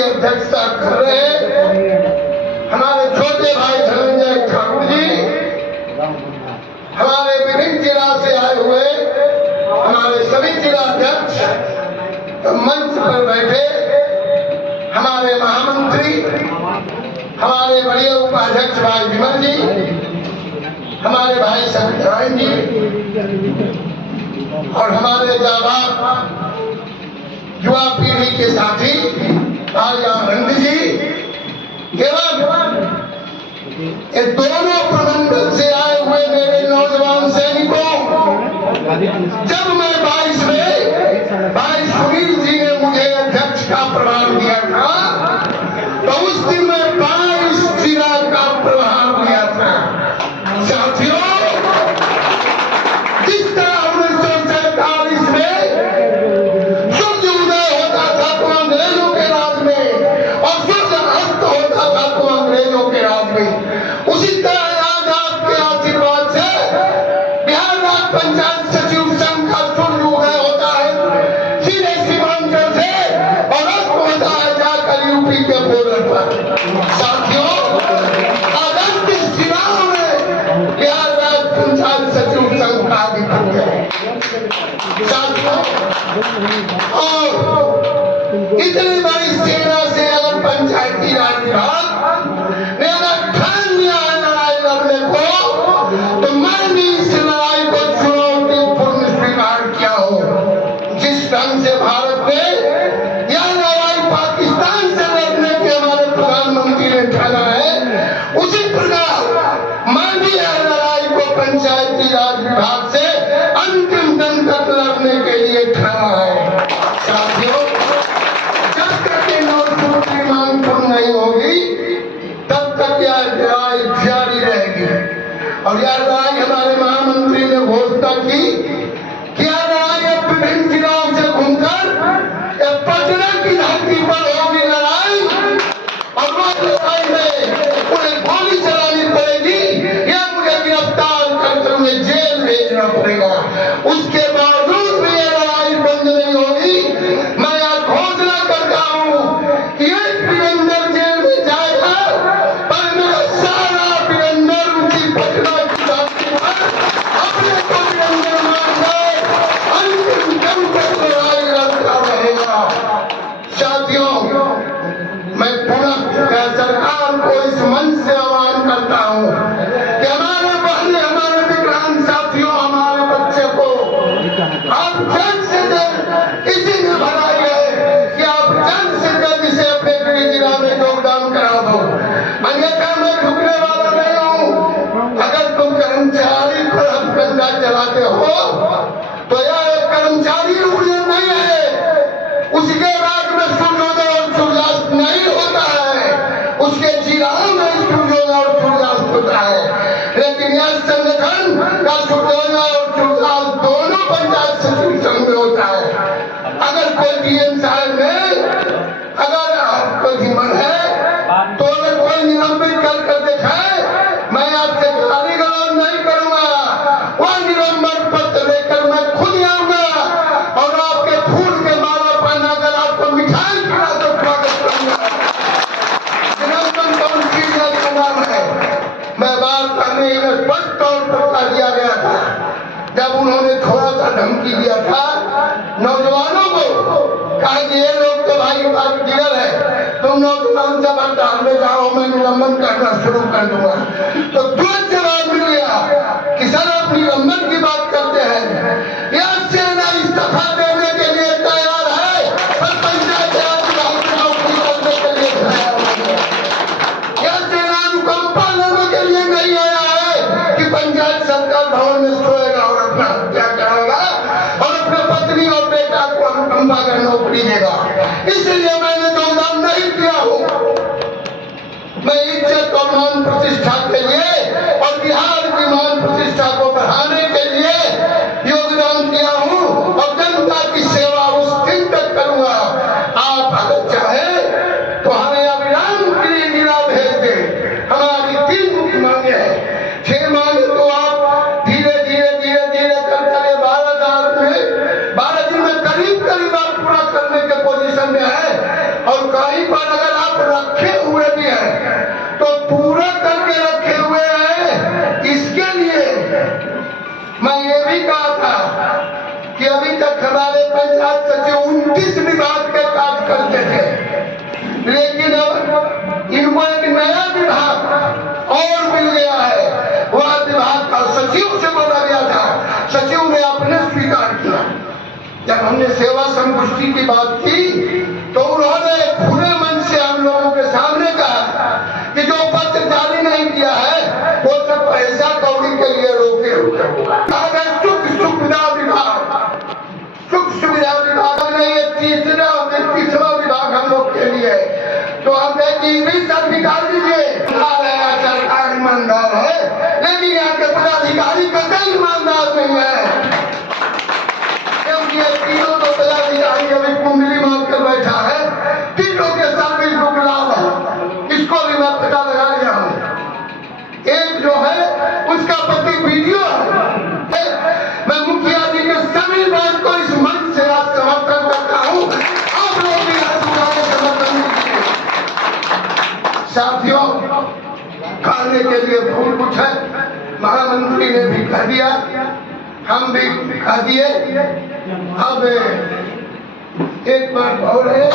की अध्यक्षता कर रहे हमारे छोटे भाई धनंजय ठाकुर जी, हमारे विभिन्न जिला से आए हुए हमारे सभी जिला अध्यक्ष, मंच पर बैठे हमारे महामंत्री, हमारे बड़े उपाध्यक्ष भाई विमल जी, हमारे भाई सत्यनारायण जी और हमारे जाबाज युवा पीढ़ी के साथी भाई आनंद जी एवं ये दोनों प्रबंधन से आए हुए मेरे नौजवान सैनिकों, जब मैं 22 में भाई सुनील जी ने मुझे अध्यक्ष का प्रभार दिया था तो उस दिन मैं 22 जिला का प्रभार दिया था। साथियों, जिस तरह 1947 में सूर्य उदय होता था तो अंग्रेजों के राज में और सूर्य अस्त होता था तो अंग्रेजों के राज में, उसी तरह आज आपके आशीर्वाद से बिहार राज्य पंचायत सचिव संघ का सूर्य उदय होता है सीधे सीमांचल से और अस्त होता है जाकर यूपी के बॉर्डर पर। साथियों, अगस्त चुनाव में बिहार राज्य पंचायत सचिव संघ का आधिपत्य है। साथियों, और इतनी बड़ी सेना से अगर पंचायती राज विभाग ने अगर ठान लिया है लड़ाई लड़ने को तो मैं भी इस लड़ाई को चुनौतीपूर्ण स्वीकार किया हूँ। जिस ढंग से भारत ने यह लड़ाई पाकिस्तान से लड़ने के हमारे प्रधानमंत्री ने ठाना है, उसी प्रकार मैं भी यह लड़ाई को पंचायती राज विभाग से अंतिम दिन तक लड़ने के लिए ठाना है। साथियों, जब तक ये 9 सूत्रों की मांग पूर्ण नहीं होगी तब तक यह लड़ाई जारी रहेगी। और यह लड़ाई हमारे महामंत्री ने घोषणा की कि यह लड़ाई अब विभिन्न जिलों से घूमकर पटना की धरती पर होगी लड़ाई, और वह लड़ाई में उन्हें गोली चलानी पड़ेगी या मुझे गिरफ्तार कर उन्हें जेल भेजना पड़ेगा। उसके बावजूद भी यह लड़ाई बंद नहीं होगी। मैं यह घोषणा करता हूँ कि एक वीरेंद्र जेल में जाएगा पर मेरा सारा वीरेंद्र उसी पटना की धरती पर अपने को वीरेंद्र मानकर अंतिम दम तक लड़ाई लड़ता रहेगा। साथियों, मैं पुनः सरकार को इस मंच से आह्वान करता हूँ कि हमारे बहने, हमारे विकलांग साथियों, हमारे बच्चे को आप जल्द से जल्द इसी में भलाई है कि आप जल्द से जल्द इसे अपने गृह जिला में योगदान करा दो, अन्यथा मैं झुकने वाला नहीं हूँ। अगर तुम कर्मचारी पर हथकंडा चलाते हो तो यह एक कर्मचारी यूनियन नहीं है, उसके राज में सूर्योदय और सूर्यास्त नहीं होता है, उसके जिलाओं में सूर्योदय और सूर्यास्त होता है। लेकिन यह संगठन का सूर्योदय और सूर्यास्त दोनों पंचायत सचिव संघ में होता है। अगर कोई डीएम साहब में अगर आपको हिम्मत है तो अगर कोई निलंबित कर दिखाए, मैं आपसे गाली गलौज नहीं करूंगा, वह निलंबन पत्र लेकर मैं खुद आऊंगा और आपके फूल के माला पहनाकर आपको मिठाई खिला कर स्वागत करूंगा। निलंबन कौन चीज का नाम है? मैं बात करने स्पष्ट तौर पर कह दिया गया था जब उन्होंने थोड़ा सा धमकी दिया था नौजवानों को, कहा कि ये लोग तो भाई बात क्लियर है, तुम नौजवान सब हड़ताल में जाओ, मैं निलंबन करना शुरू कर दूंगा। तो तुरंत जवाब मिल गया कि सर आप निलंबन की बात करते हैं, यह सेना इस्तीफा देने के लिए तैयार है और पंचायत राज विभाग की नौकरी करने के लिए तैयार है। यह सेना अनुकंपा लेने के लिए नहीं आया है कि पंचायत सरकार भवन में सोएगा और अपना हत्या करेगा और अपने पत्नी और बेटा को अनुकंपा कर नौकरी देगा। इसलिए मैंने योगदान नहीं किया हूँ। मैं इज्जत और मान प्रतिष्ठा के लिए और बिहार की मान प्रतिष्ठा को बढ़ाने के लिए योगदान किया हूँ और जनता की सेवा उस दिन तक करूंगा। आप अगर चाहे तो हमें अविराम के लिए जिला भेज दे। हमारी 3 मुख्य मांगे हैं, 6 मांगे तो आप धीरे धीरे धीरे धीरे करके 12 दिन में करीब आप पूरा करने के पोजीशन में है और कहीं पर 36 विभाग के काज करते थे, लेकिन अब इनको एक नया विभाग और मिल गया है। वह विभाग का सचिव से बोला गया था, सचिव ने अपने स्वीकार किया। जब हमने सेवा संगोष्ठी की बात की तो उन्होंने खुले मन से हम लोगों के सामने कहा कि जो पत्र जारी नहीं किया है वो सब पैसा कौड़ी के लिए रोके हुए। सुख सुविधा विभाग, सुख सुविधा विभाग नहीं है, तीसरा विभाग हम लोग के लिए। तो हम कहते भी सब निकाल दीजिए। सरकार ईमानदार है, लेकिन यहाँ के पदाधिकारी कतई ईमानदार नहीं है। तीनों तो पदाधिकारी अभी कुंडली मार कर बैठा है, तीनों के साथ भी गुलाम है। इसको भी मैं पता लगा लिया हूँ। एक जो है उसका पति वीडियो है। मैं मुखिया जी के सभी बात को इस मंच से आज समर्थन करता हूँ। आप लोग भी समर्थन कीजिए। साथियों, खाने के लिए बहुत कुछ है, महामंत्री ने भी कह दिया, हम भी कह दिए। अब एक बात और है,